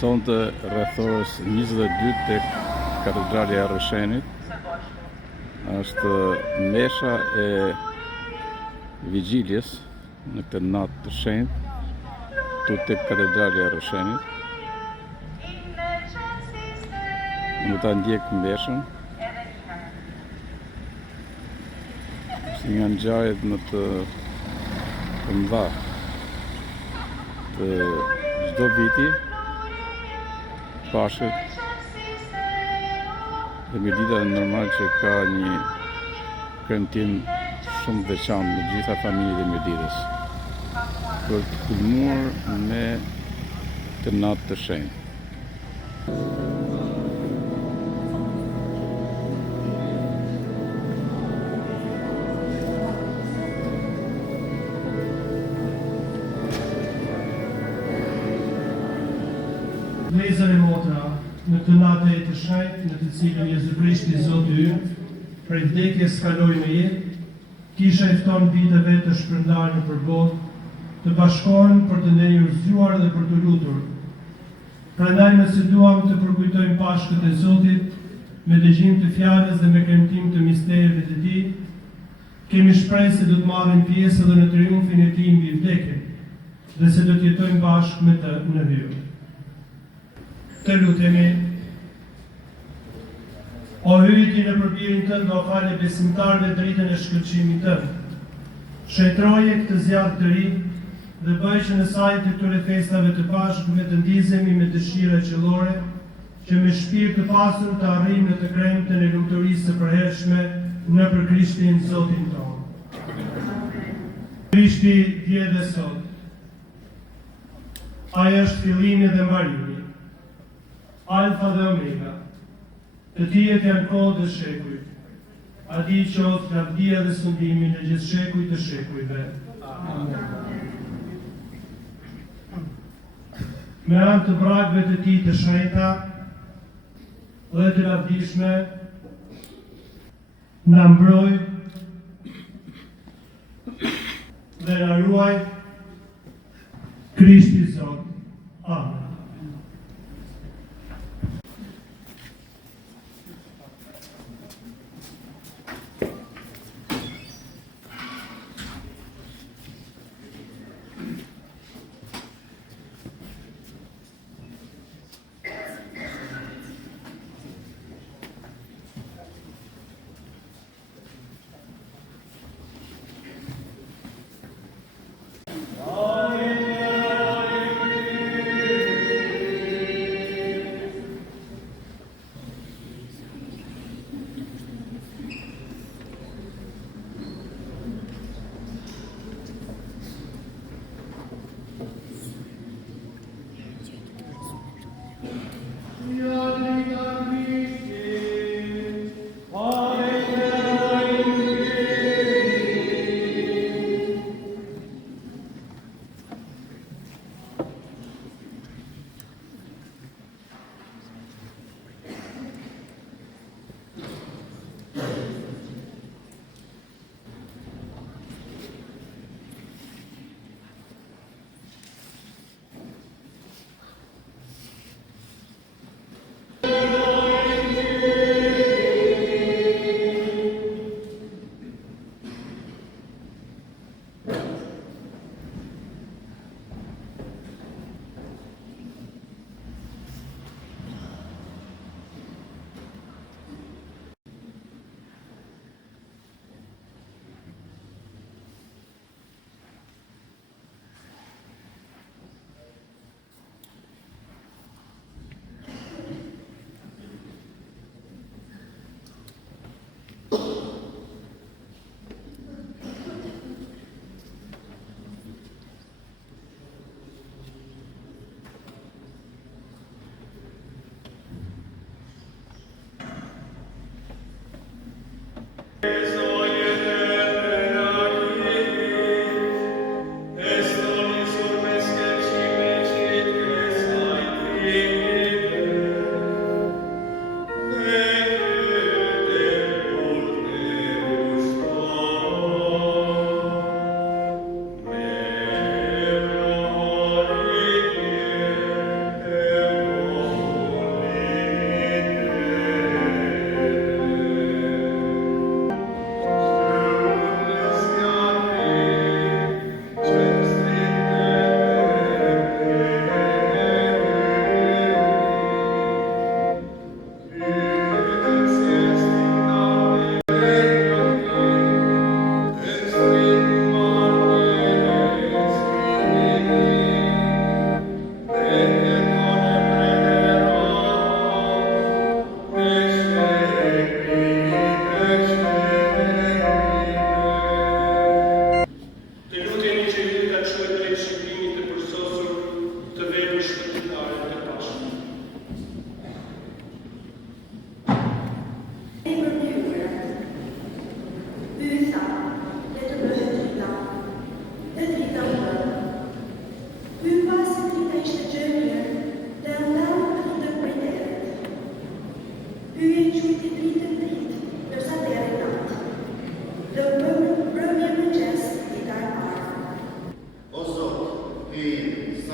sonte rreth orës 22 tek katedrali e Rrëshenit. Është mesha e vigjiljes në këtë natë të shenjtë tu tek katedrali e Rrëshenit. Më ta ndjek mbeshën. Është një nga ngjarjet më të mëdha të çdo viti. Pashët dhe Mirdita normal që ka një premtim shumë veçantë me gjitha familjet e Mirditës për të kulmuar me të natë të shenjtë. Vëllezër e motra, në këtë natë të shenjtë, në të cilën Jezu Krishti Zoti ynë, prej vdekjes kaloi në jetë, kisha i fton viteve të shpërndarë nëpër botë, të bashkohen për të ndenjur zgjuar dhe për të lutur. Prandaj nëse duam të përkujtojmë Pashkët e Zotit me dëgjim të fjalës dhe me kremtim të misterëve të Tij, kemi shpresë se do të marrim pjesë edhe në triumfin e Tij mbi vdekjen dhe se do të jetojmë bashkë me të në hyrje. Të lutemi. O hyti në përbirin tënd, do falë besimtarëve dritën e shkëlqimit tënd. Shëtroje këtë zjarr të ri dhe bëj që në sajt të këtyre festave të Pashkëve të ndizemi me dëshira qellore, që me shpirt të pasur të arrijmë në të kremtën e lumturisë së përhershme nëpër Krishtin Zotin tonë. Krishti vjen dhe sot. Ai është fillimi dhe mbarimi, Alfa dhe Omega, të dijet janë kohë dhe shekujt, ati qoftë lavdia dhe sundimi në gjithë shekujt të shekujve. Amen. Me anë të brakëve të Tij të shenjta dhe të lavdishme, na mbroj dhe na ruaj Krishti Zot. Amen.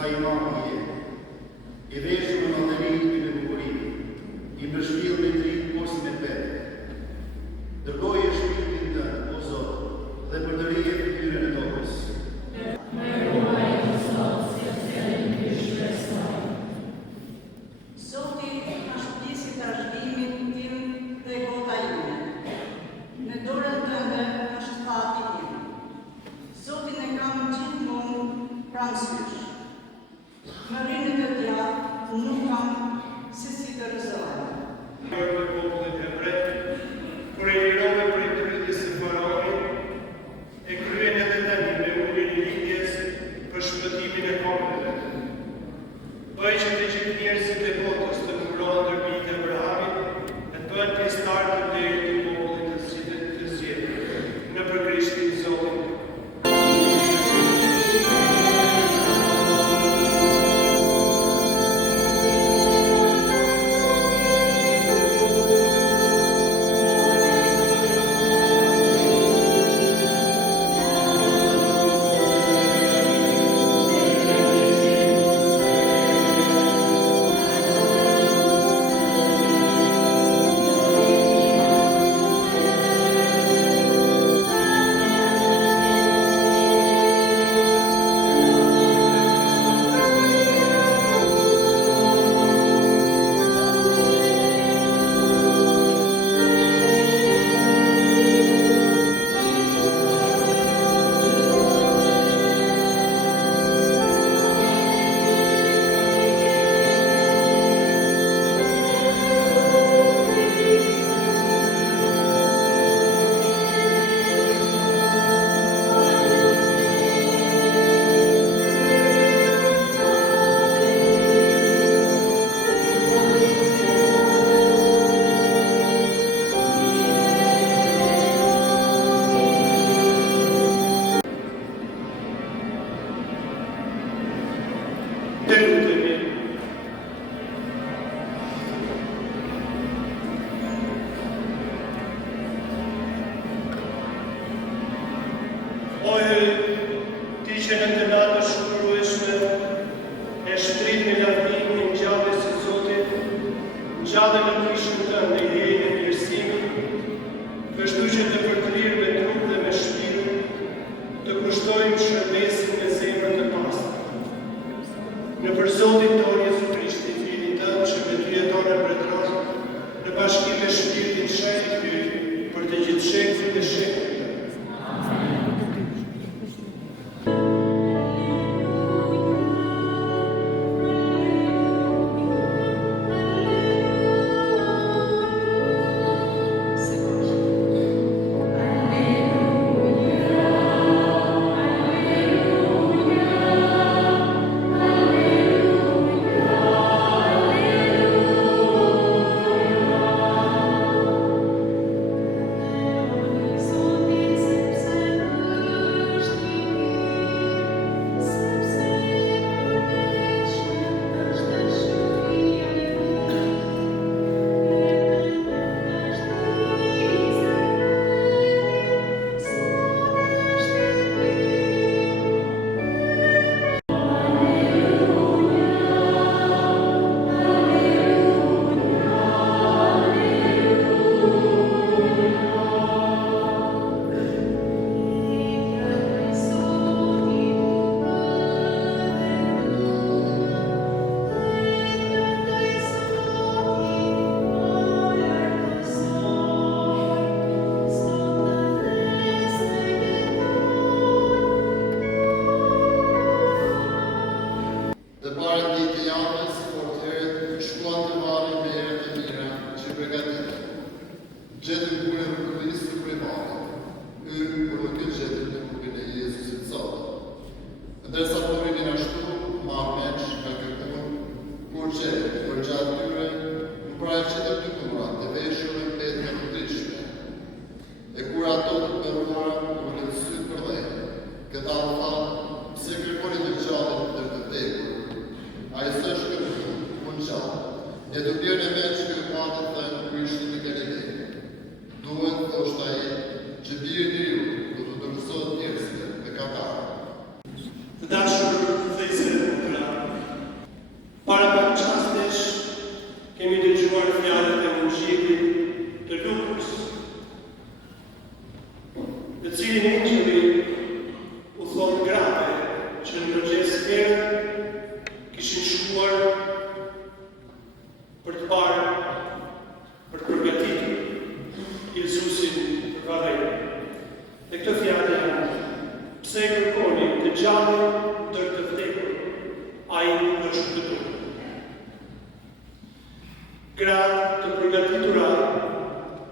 sa imam je, i veshur me madhëri dhe bukurim, i mbështjellë me dritë ose me petë. Dërgoje shpirtin tënd, o Zot, dhe përdërije fytyrën e tokës. Zoti është pjesë e trashëgimit tim dhe gota ime. Në dorën tënde është fati im. Zotin e kam gjithmonë pranë sysh. Më rinë të djathtë nuk kam se si të rëzohem. Për popullit hebrej, kur e lirove për i trytjes së faraonit, e kryen edhe tani me ullin e lidhjes për shpëtimin e kombëve. Bëj që të gjithë njerëzit e botës të mburohen ndër bijtë e Abrahamit, e të bëhen pjesëtarë të nderit të popullit të zgjedhur, nëpër Krishtin Zotin. Ti që në të natë shkrueshme e shtrit në lavdimin e ngjalljes së Zotit, ngjallë në kishën tënde në hejën e mirësimit, kështu që të përtrirë me trup dhe me shpirt, të kushtojmë shërbesin me zemrën të pastër. Nëpër Zotin tonë Jezu Krishtin, Filin tënd, që me ty jeton e mbretëron, në bashkim me Shpirtin Shenjtë yt, për të gjithë shekujt e shekujve. Zotin sepse nuk është këtu. Gratë të përgatitura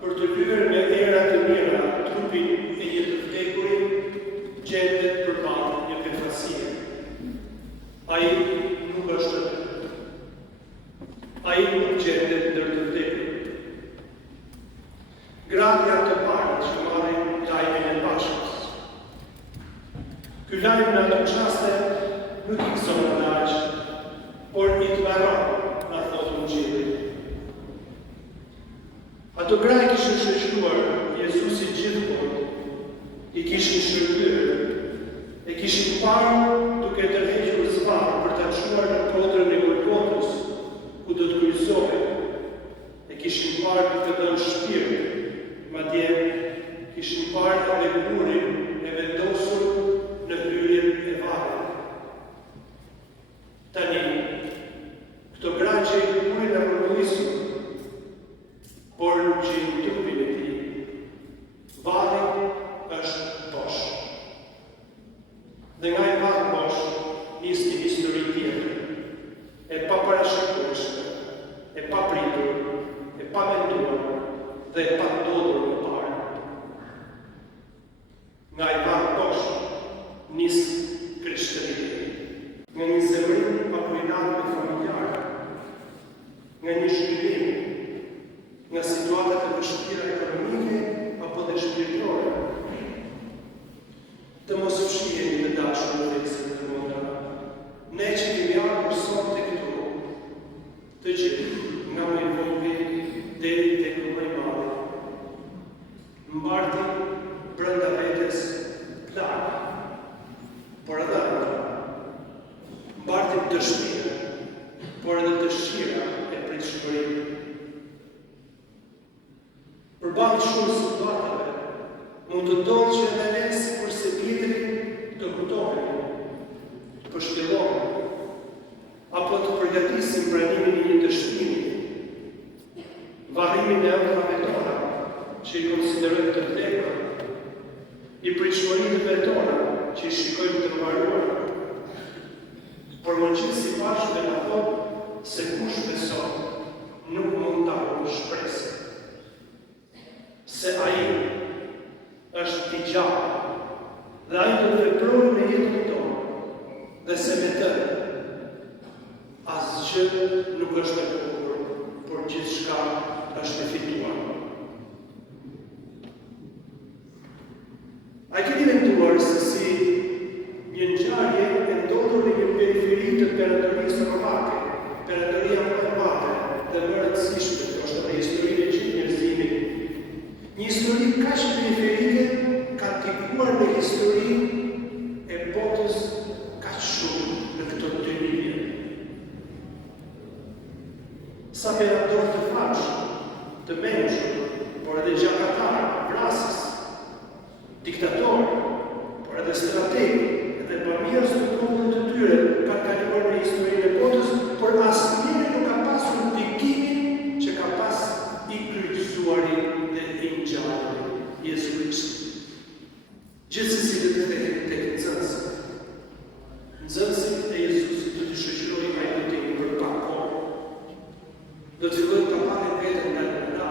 për të lyer me era të mira trupin e jetë të vdekurit, gjendet përballë një befasie. Ai nuk është këtu. Ai nuk gjendet ndër të vdekurit. Gratë janë të parë që marrin lajmin e Pashkës. Ky lajm në ato qaste nuk i gëzon në aq, por i të baron, na thotë Ungjilli. Ato gra i kishin shështuar Jezusi gjithmonë, i kishin shërbyer, e kishin parë duke tërhequr zvarr për ta çuar në kodrën e Golgotës, ku do të kryqëzohej. E kishin parë duke dhënë shpirt, madje kishin parë edhe burin e vendosur në hyrjen e varrit. Tani, këto gra që i burin e përmëllisur, por nuk gjenë trupin e tij. Varri është bosh. Dhe nga i varri bosh, nis një histori tjetër, e paparashikueshme, e papritur, e pamenduar dhe e pandodhur më parë. Nga i varri bosh, nis krishtëria. Nga një zemrim apo i natme familjarë, nga një shkëllim, nga situatat e vështira ekonomike apo dhe shpirtore. Të mos fshiheni të dashur në lekse të motra. Ne që kemi ardhur sot të këtu, të gjithë nga më i vogël deri tek më i madh. Mbarti brenda vetes plagë, por edhe mbarti dëshmire, por edhe dëshira e pritshmërinë. Përballë shumë situatave, mund të ndodhë që edhe ne sipërse tjetri të hutohemi, të përshpjellohemi, apo të përgatisim pranimin e një dështimi, varrimin e ëndrave tona, që i konsiderojmë të vdekur, i pritshmërive tona, që i shikojmë të mbaruar. Por mëngjes i Pashkve na thotë se kush beson nuk mund ta humbë shpresën. Se ai është i gjallë dhe ai do të veprojë në jetën tonë, dhe se me të asgjë nuk është e bukur, por gjithçka është e fituar. A keni menduar se si një ngjarje e ndodhur në një periferi të Perëndorisë Romake, Perëndoria më e madhe dhe më e rëndësishme, është në historinë e gjithë njerëzimit. Një histori kaq periferike ka ndikuar në historinë e botës kaq shumë në këto 2000 vjet. Sa perador të faqshëm, të mençur, por edhe gjakatar, vrasës, diktator, por edhe strateg, edhe bamirës të popullin të tyre kanë kaluar në historinë e botës, por asnjëri nuk ka pasur ndikimin që ka pas i kryqëzuari dhe i ngjallë Jezu Krisht. Gjithsesi të kthehemi tek nxënësit. Nxënësit e Jezusit do të shoqërojnë ai të tij për pak kohë. Do të fillojnë të marrin veten nga nëna,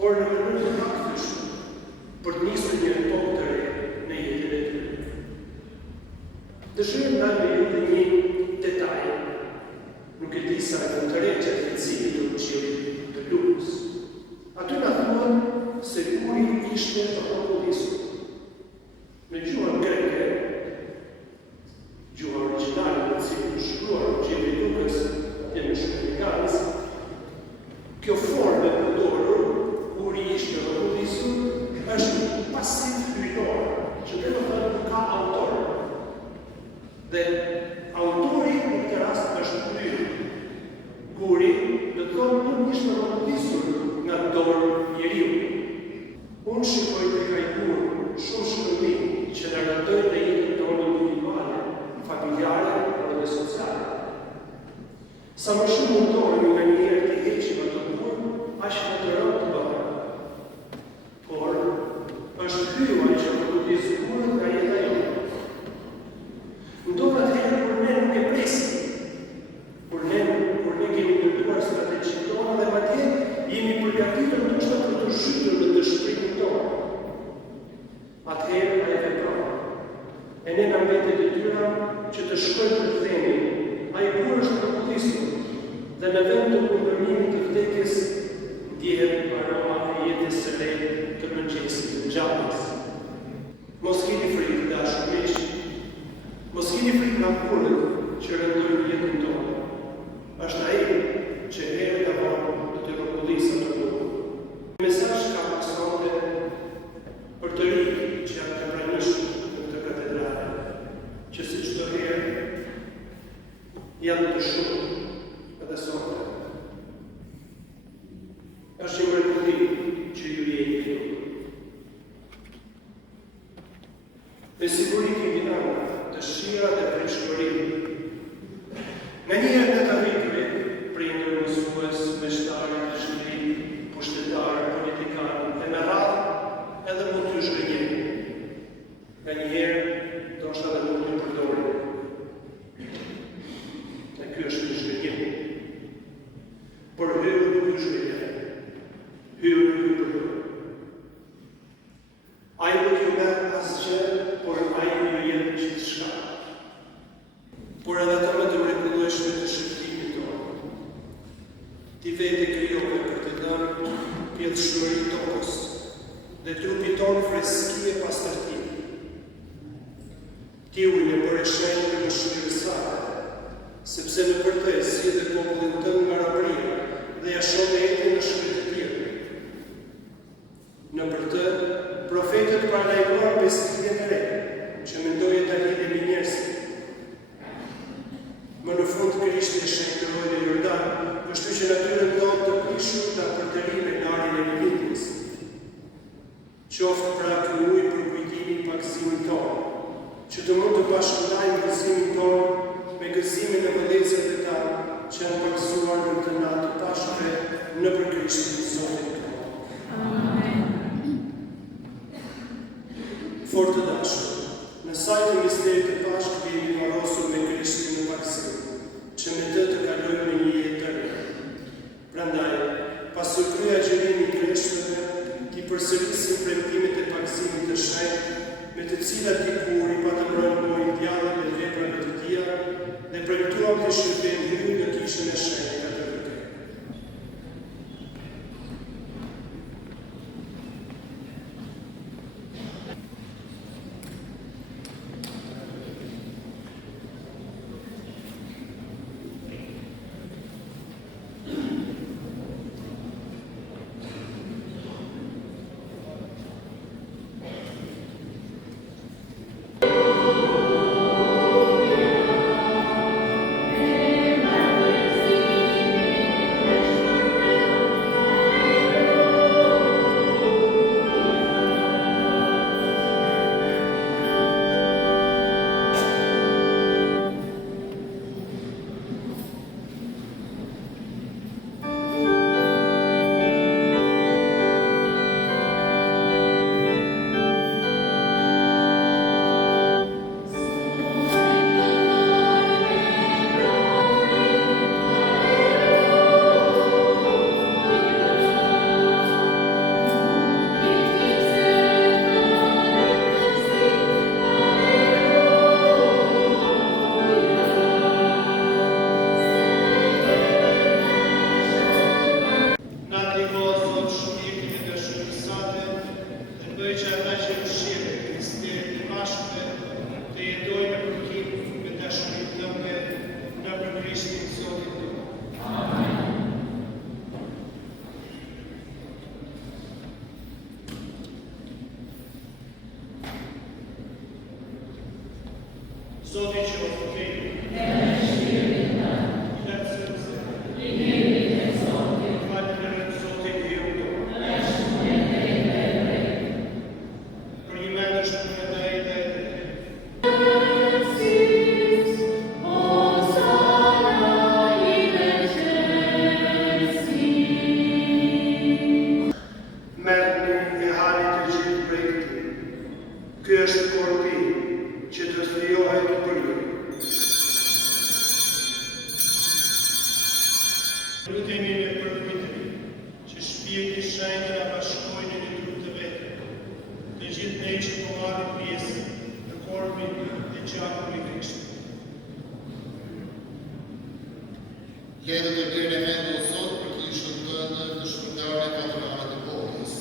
por në mënyrë të paktyshme, për të nisur një epokë të re në jetën e tyre. Dëshiroj ndaj me ju një detaj. Nuk e di sa e të re që e cilin të Ungjillit të Lukës. Aty na thuhet se kuri ishte apokollisur. Në gjuhën greke, gjuha origjinale në cilën është shkruar Ungjilli i Lukës, atje në shkrimtarës, kjo formë e përdorur, kuri ishte apokollisur, është pasiv hyjnor, që do të thotë nuk ka autor. Dhe autori në këtë rast është hyrë. Kuri do të thotë nuk ishte apokollisur nga dorë njeriu. Unë shikoj tek ai kur shumë shkëmbim që na rëndojnë në jetën tonë individuale, familjare dhe sociale. Sa më shumë mundohemi nga njerë të heqim ato burë, aq më të rëndë të bëhen. Por është hyjua që përkutizuar nga jeta jote. Ndodhet herë kur ne nuk e presim Dhe në vend të kundërmimit të vdekjes, ndjehet aroma e jetës së re të mëngjesit të ngjalljes. Mos keni frikë, dashur miq. Mos keni frikë nga kurrët që rëndojnë jetën tonë. Është ai që herë ka vonë të të rrugullisë në burg. Mesazh ka pasonte për të rinj që janë të pranishëm në këtë katedrale, që si çdo herë janë të shumë edhe sonte. Është një mrekulli që ju jeni këtu. Me siguri kemi ardhur dëshira dhe pritshmëri. Nga njëherë në të rritëve, prindër, mësues, meshtarë, dëshmëri, pushtetarë, politikarë, e me radhë edhe mund të shgënjeni. Nga njëherë, do është edhe mund të përdorin. E kjo është të shgënjeni. Por hyrë nuk ju shgënjeni. Hyrë nuk ju përdorin. Ai nuk ju merr asgjë, por ai ju jep gjithë shka. Por edhe të më të mrekullueshme të shërbimit tonë. Ti vetë krijove për të dhënë pjesëshmëri tokës dhe trupit tonë freski e pastërti. Ti ujë për e shenjë në shpirë sate, sepse në për të si dhe popullin tënë nga robëria dhe ja shohë jetën në shpirë të tjerë. Në për të, profetët paralajmëruan besnikjen e re, që mendoje ta lidhje me njerëzit. Më në fund Krishti e shenjtëroi në Jordan, kështu që natyrën tonë të prishur ta përtëri me larjen e lindjes. Qoftë pra ky ujë për kujtimin pagëzimin tonë, që të mund të bashkëndajmë gëzimin tonë me gëzimin e vëllezërve tanë që janë pagëzuar në të natë të pashkëve nëpër Krishtin Zotin tonë. Fort të dashur, në sajtë të misterit të pashkëve jemi varrosur me Krishtin në pagëzim, që me të të kalojmë në një jetë të re. Prandaj, pasur kryer agjërimin e kreshmeve, ti përsërisim premtimet e pagëzimit të shenjtë, me të cilat dikur i patëmbrojnë djallën e veprave të tija, dhe premtuam të shërbejmë hyrje në kishën e shenjtë katolike. Zoti qoftë kemi. Edhe shpirtin tënd. Letësëse. Linjëri e Zotit. Falënderojmë Zotin Hiu tonë. Është në drejtë. Për një mend është në drejtë. Merrni e hani të gjithë prej këtij. Ky është korpi që të thrijohet për ju. Lutemi me përkujtëri që Shpirti i Shenjtë na bashkojnë në trup të vetë, të gjithë ne që po marrim pjesë në korpin e gjakut i Krishtit. Le të blerë me Zot për kishën tënde të shpërndarë katedrale të botës,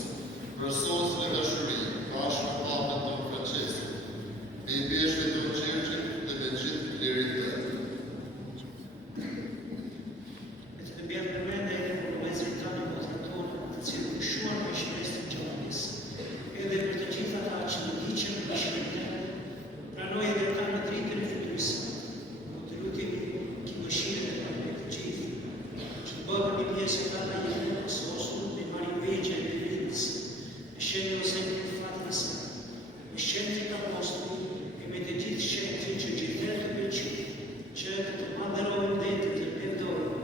për sos me dashuri, bashkë me papën tonë Franceskë, me i bjeshve tonë Qerqit dhe me gjithë klerit tënë. Me të bjerë në mende e në vëzër tani motrën tonë të cilë pushuar me shpresë të gjamis, edhe për të gjitha ta që në liqen në shpirtin, pranoj edhe ta në dritën e fytyrësë, të lutim ki mëshirën e për të gjithë, që të bëbë një pjesë të ata një në Kosovë, me marim vegje e vindës, me shenjë ose në fatënësë, me shenjë të apostoli, e me të gjithë shenjë që gjithë të përqyë, që të madhërojnë dhe të levdojnë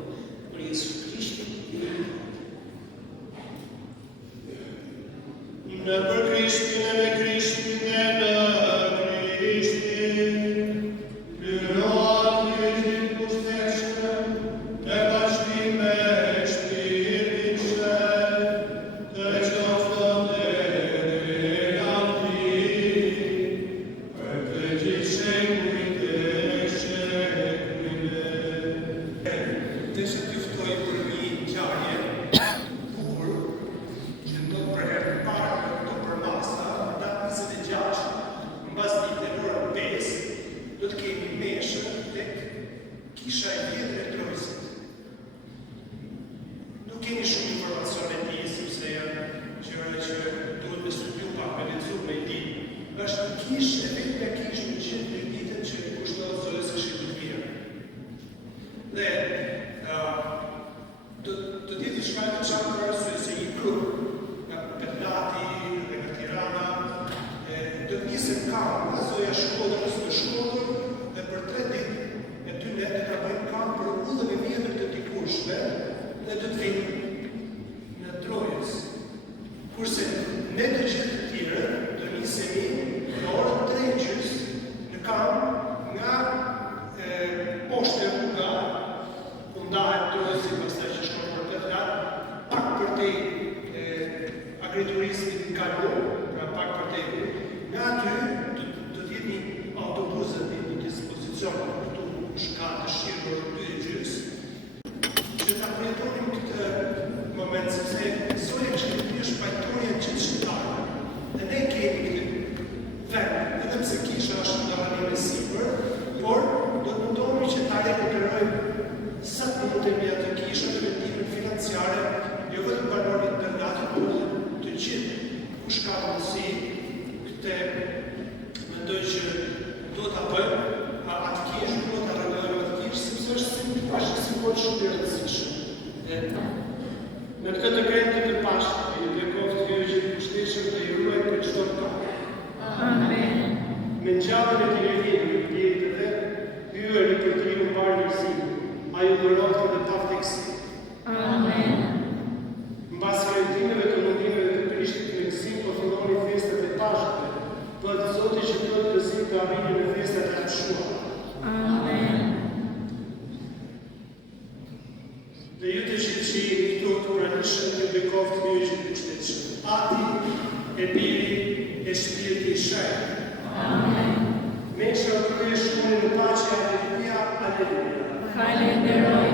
për Jesu Krishtin i Rëndë. Në për Krishtin e me Krishtin e në Krishtin, lyrohat Krishtin pushteshëm, të bashkim me shpirtin shëm, të qofton e lavdi, për të gjithë shekurit e shekurive. Desha të juftoj për një ngjarje bukur që do të përherë para këto për masa, për datë 26, mbas ditën e orën 5, do të kemi meshë tek kisha e vjetër e Trojësit. Nuk keni shumë informacione ti, sepse janë gjëra që duhet me studiu pak me lexu me di. Është kishë e vetmja kishë në gjithë në ditën që kushtohet zotës së shitëmirë. Dhe të ditë shka e të qanë për arsye se një grup nga Bernati dhe nga Tirana të njësën kam nga zoja Shkodrës në Shkodrë dhe për 3 ditë e tyne e të bëjmë kam për udhën e vjetër të dikurshme dhe të të vinë në Trojës. Kurse ne të gjithë të tjere të njësemi në orën 3:30 në kam nga poshtë e rruga ndahet Trojësi pastaj që shkon për të flatë, pak për te agriturismit kalor, pra pak për te nga aty të tjetë një autobusët një dispozicion këtu shka të shqirë për 2:30, që ta përjetonim këtë moment, sepse zoja që këtë është pajtonja gjithë shqiptarë, dhe ne kemi këtë vend, edhe pse kisha është nga ranime sipër, por do të mundohemi që ta rekuperojmë sa të mundem me atë kishën dhe vendimin financiare, jo vetëm banorët Bernati, por edhe të gjithë kush ka mundësi këtë mendoj që do ta bëjmë atë kishë, do ta rregojmë atë kishë, sepse është simbol shumë i rëndësishëm. Me këtë dekret të Pashkut, i bekoftë Vjeshtë i pushteshëm të i ruaj për çdo kohë. Amen. Me ngjallën e Tirëvinit, djetëve, hyer i për triun mbar mirësinë. Ajo dhërohet dhe pafteksi. Amen. Mbas rendimeve të mundimeve të Prishtit në Gëzim, po filloni festat e Pashkve, për të Zoti që do të gëzim të arrijë në festat e Pashkuar. Amen. Dhe ju të gjithë që jeni këtu të pranishëm të bekoftë Vjeshtë i pushteshëm. Ati, e Biri, e Shpirti i Shenjtë. Amen. Me që të shkoni në paqe, aleluja, aleluja. Falenderoj